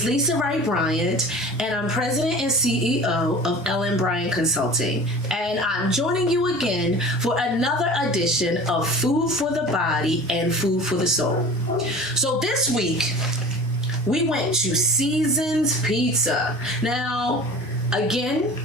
is Lisa Wright Bryant, and I'm President and CEO of Ellen Bryant Consulting. And I'm joining you again for another edition of Food for the Body and Food for the Soul. So this week, we went to Seasons Pizza. Now, again,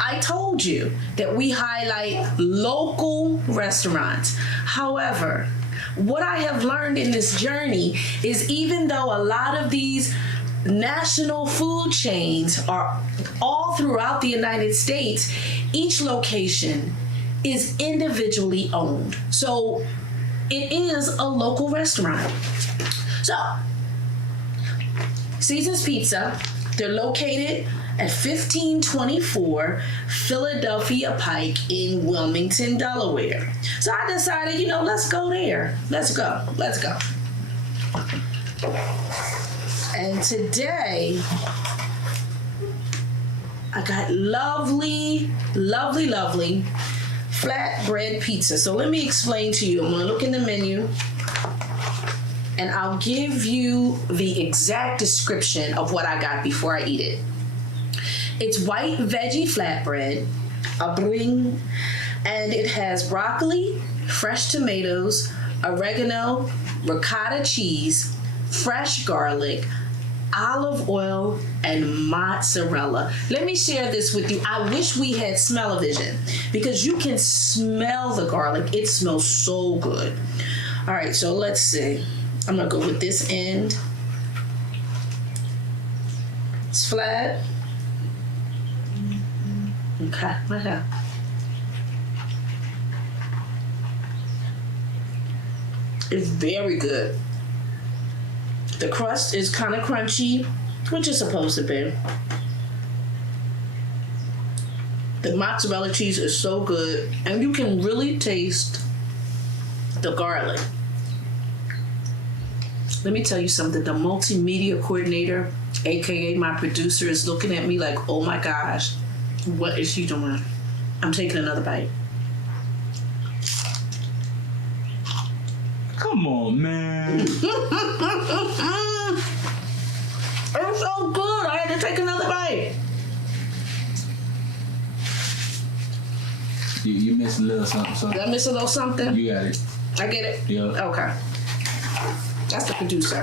I told you that we highlight local restaurants. However, what I have learned in this journey is even though a lot of these national food chains are all throughout the United States, each location is individually owned. So it is a local restaurant. So, Seasons Pizza, they're located at 1524 Philadelphia Pike in Wilmington, Delaware. So I decided, let's go there. Let's go. And today, I got lovely flatbread pizza. So let me explain to you. I'm gonna look in the menu and I'll give you the exact description of what I got before I eat it. It's white veggie flatbread, a bring, and it has broccoli, fresh tomatoes, oregano, ricotta cheese, fresh garlic, olive oil, and mozzarella. Let me share this with you. I wish we had smell-o-vision because you can smell the garlic. It smells so good. All right, so let's see. I'm gonna go with this end. It's flat. Okay, it's very good. The crust is kind of crunchy, which is supposed to be. The mozzarella cheese is so good, and you can really taste the garlic. Let me tell you something. The multimedia coordinator, aka my producer, is looking at me like, oh my gosh, what is she doing? I'm taking another bite. Come on, man. It's so good. I had to take another bite. You missed a little something. Did I miss a little something? You got it. I get it? Yeah. Okay. That's the producer.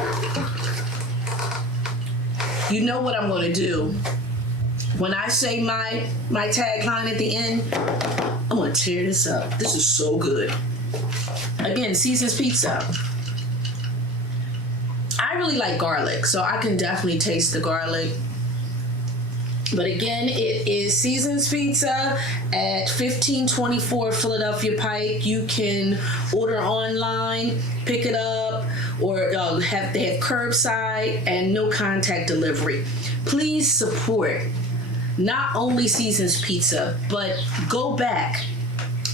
You know what I'm going to do? When I say my tagline at the end, I'm going to tear this up. This is so good. Again, Seasons Pizza. I really like garlic, so I can definitely taste the garlic. But again, it is Seasons Pizza at 1524 Philadelphia Pike. You can order online, pick it up, or they have curbside and no contact delivery. Please support not only Seasons Pizza, but go back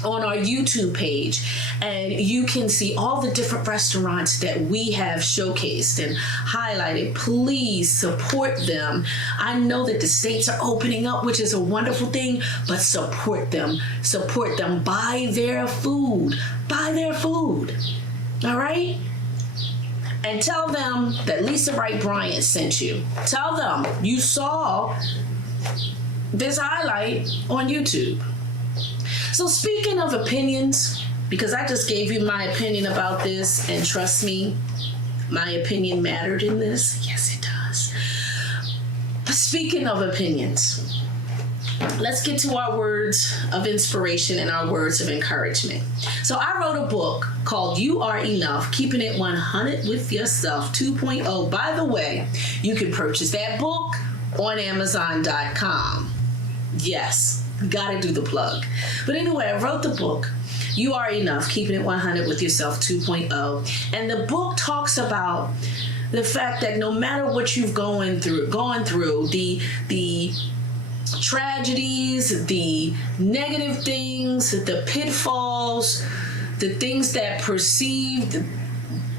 on our YouTube page and you can see all the different restaurants that we have showcased and highlighted. Please support them. I know that the states are opening up, which is a wonderful thing, but support them. Support them. Buy their food. Buy their food. All right? And tell them that Lisa Wright Bryant sent you. Tell them you saw this highlight on YouTube. So speaking of opinions, because I just gave you my opinion about this, and trust me, my opinion mattered in this. Yes, it does. But speaking of opinions, let's get to our words of inspiration and our words of encouragement. So I wrote a book called You Are Enough, Keeping It 100 with Yourself 2.0. By the way, you can purchase that book on Amazon.com. Yes. Gotta do the plug. But anyway, I wrote the book, You Are Enough, Keeping It 100 with Yourself 2.0. And the book talks about the fact that no matter what you've gone through, the tragedies, the negative things, the pitfalls, the things that perceived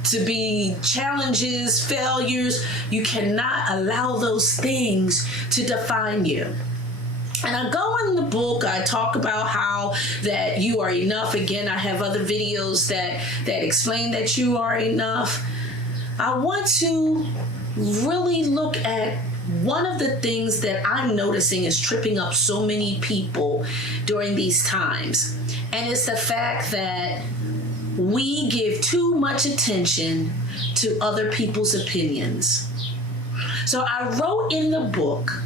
to be challenges, failures, you cannot allow those things to define you. And I go in the book, I talk about how that you are enough. Again, I have other videos that explain that you are enough. I want to really look at one of the things that I'm noticing is tripping up so many people during these times. And it's the fact that we give too much attention to other people's opinions. So I wrote in the book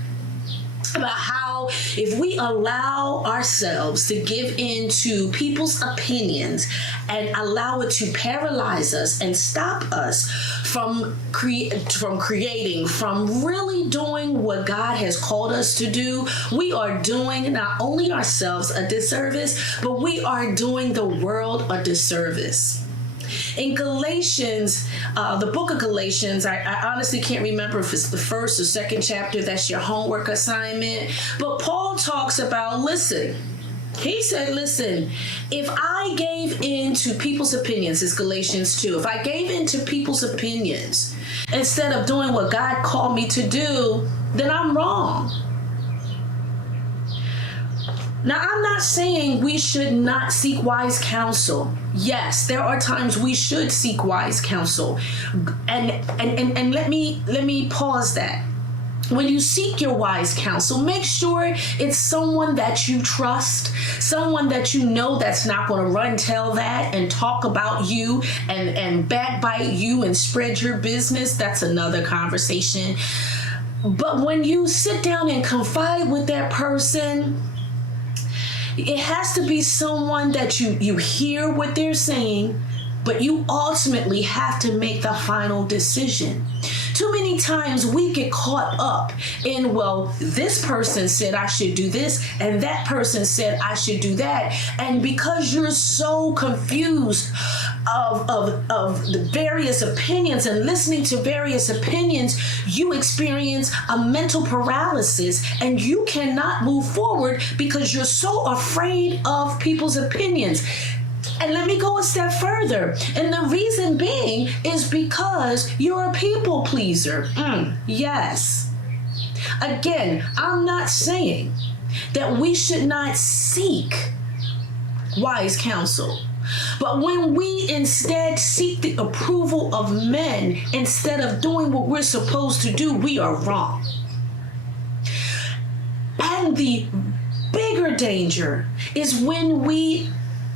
about how if we allow ourselves to give in to people's opinions and allow it to paralyze us and stop us from creating, from really doing what God has called us to do, we are doing not only ourselves a disservice, but we are doing the world a disservice. In Galatians, the book of Galatians, I honestly can't remember if it's the first or second chapter. That's your homework assignment. But Paul talks about, he said, listen, if I gave in to people's opinions, it's Galatians 2. If I gave in to people's opinions instead of doing what God called me to do, then I'm wrong. Now, I'm not saying we should not seek wise counsel. Yes, there are times we should seek wise counsel. And let me pause that. When you seek your wise counsel, make sure it's someone that you trust, someone that you know that's not going to run tell that and talk about you and backbite you and spread your business. That's another conversation. But when you sit down and confide with that person, it has to be someone that you hear what they're saying, but you ultimately have to make the final decision. Too many times we get caught up in, well, this person said I should do this, and that person said I should do that. And because you're so confused of the various opinions and listening to various opinions, you experience a mental paralysis and you cannot move forward because you're so afraid of people's opinions. And let me go a step further. And the reason being is because you're a people pleaser. Yes. Again, I'm not saying that we should not seek wise counsel. But when we instead seek the approval of men instead of doing what we're supposed to do, we are wrong. And the bigger danger is when we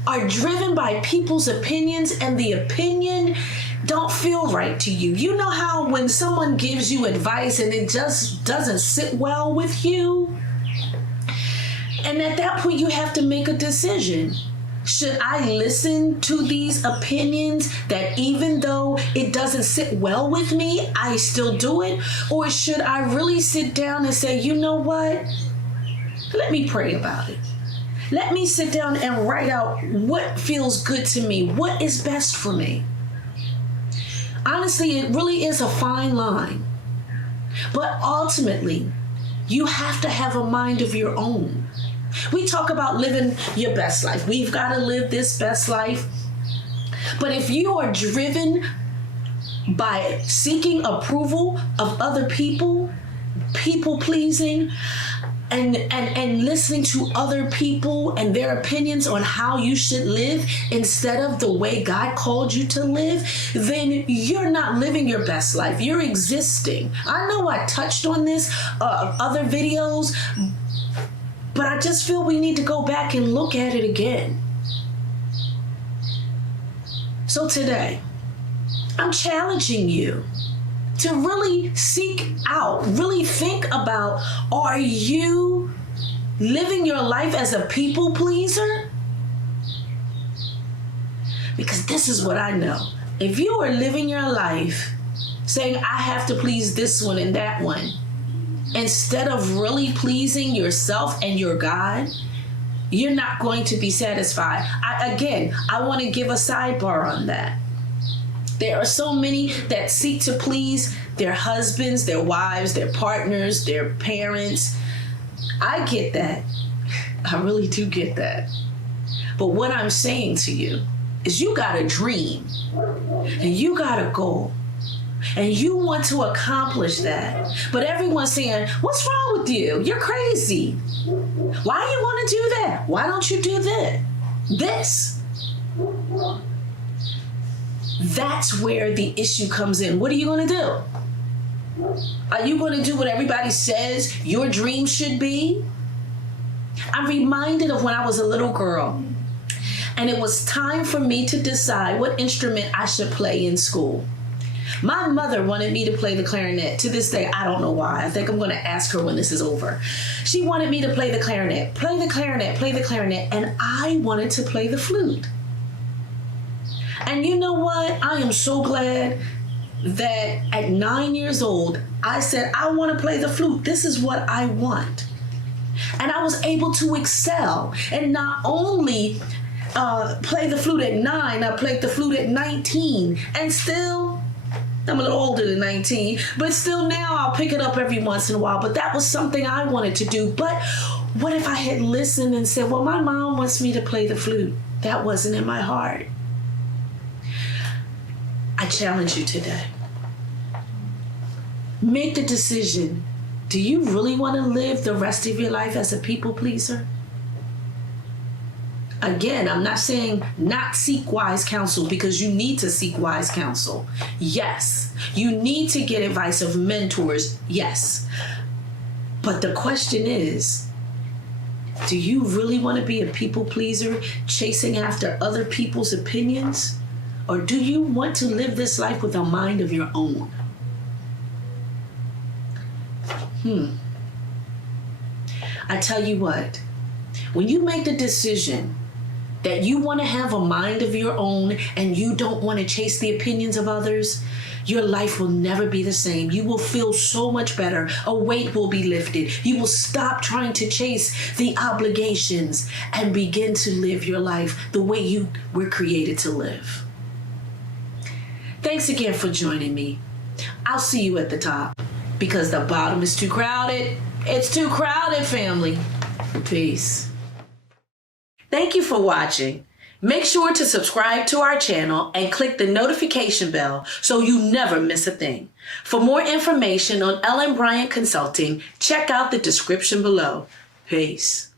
are driven by people's opinions and the opinion don't feel right to you. You know how when someone gives you advice and it just doesn't sit well with you? And at that point you have to make a decision. Should I listen to these opinions that even though it doesn't sit well with me, I still do it? Or should I really sit down and say, you know what? Let me pray about it. Let me sit down and write out what feels good to me, what is best for me. Honestly, it really is a fine line. But ultimately, you have to have a mind of your own. We talk about living your best life. We've got to live this best life. But if you are driven by seeking approval of other people, people pleasing, and listening to other people and their opinions on how you should live instead of the way God called you to live, then you're not living your best life. You're existing. I know I touched on this other videos, but I just feel we need to go back and look at it again. So today, I'm challenging you to really seek out, really think about, are you living your life as a people pleaser? Because this is what I know. If you are living your life saying, I have to please this one and that one, instead of really pleasing yourself and your God, you're not going to be satisfied. I want to give a sidebar on that. There are so many that seek to please their husbands, their wives, their partners, their parents. I get that. I really do get that. But what I'm saying to you is you got a dream and you got a goal and you want to accomplish that. But everyone's saying, what's wrong with you? You're crazy. Why do you want to do that? Why don't you do that? This. That's where the issue comes in. What are you going to do? Are you going to do what everybody says your dream should be? I'm reminded of when I was a little girl and it was time for me to decide what instrument I should play in school. My mother wanted me to play the clarinet. To this day, I don't know why. I think I'm going to ask her when this is over. She wanted me to play the clarinet, and I wanted to play the flute. And you know what? I am so glad that at 9 years old, I said, I want to play the flute. This is what I want. And I was able to excel and not only play the flute at 9, I played the flute at 19, and still, I'm a little older than 19, but still now I'll pick it up every once in a while. But that was something I wanted to do. But what if I had listened and said, well, my mom wants me to play the flute? That wasn't in my heart. I challenge you today. Make the decision. Do you really want to live the rest of your life as a people pleaser? Again, I'm not saying not seek wise counsel, because you need to seek wise counsel. Yes. You need to get advice of mentors. Yes. But the question is, do you really want to be a people pleaser, chasing after other people's opinions? Or do you want to live this life with a mind of your own? I tell you what, when you make the decision that you want to have a mind of your own and you don't want to chase the opinions of others, your life will never be the same. You will feel so much better. A weight will be lifted. You will stop trying to chase the obligations and begin to live your life the way you were created to live. Thanks again for joining me. I'll see you at the top, because the bottom is too crowded. It's too crowded, family. Peace. Thank you for watching. Make sure to subscribe to our channel and click the notification bell so you never miss a thing. For more information on Wright Bryant Consulting, check out the description below. Peace.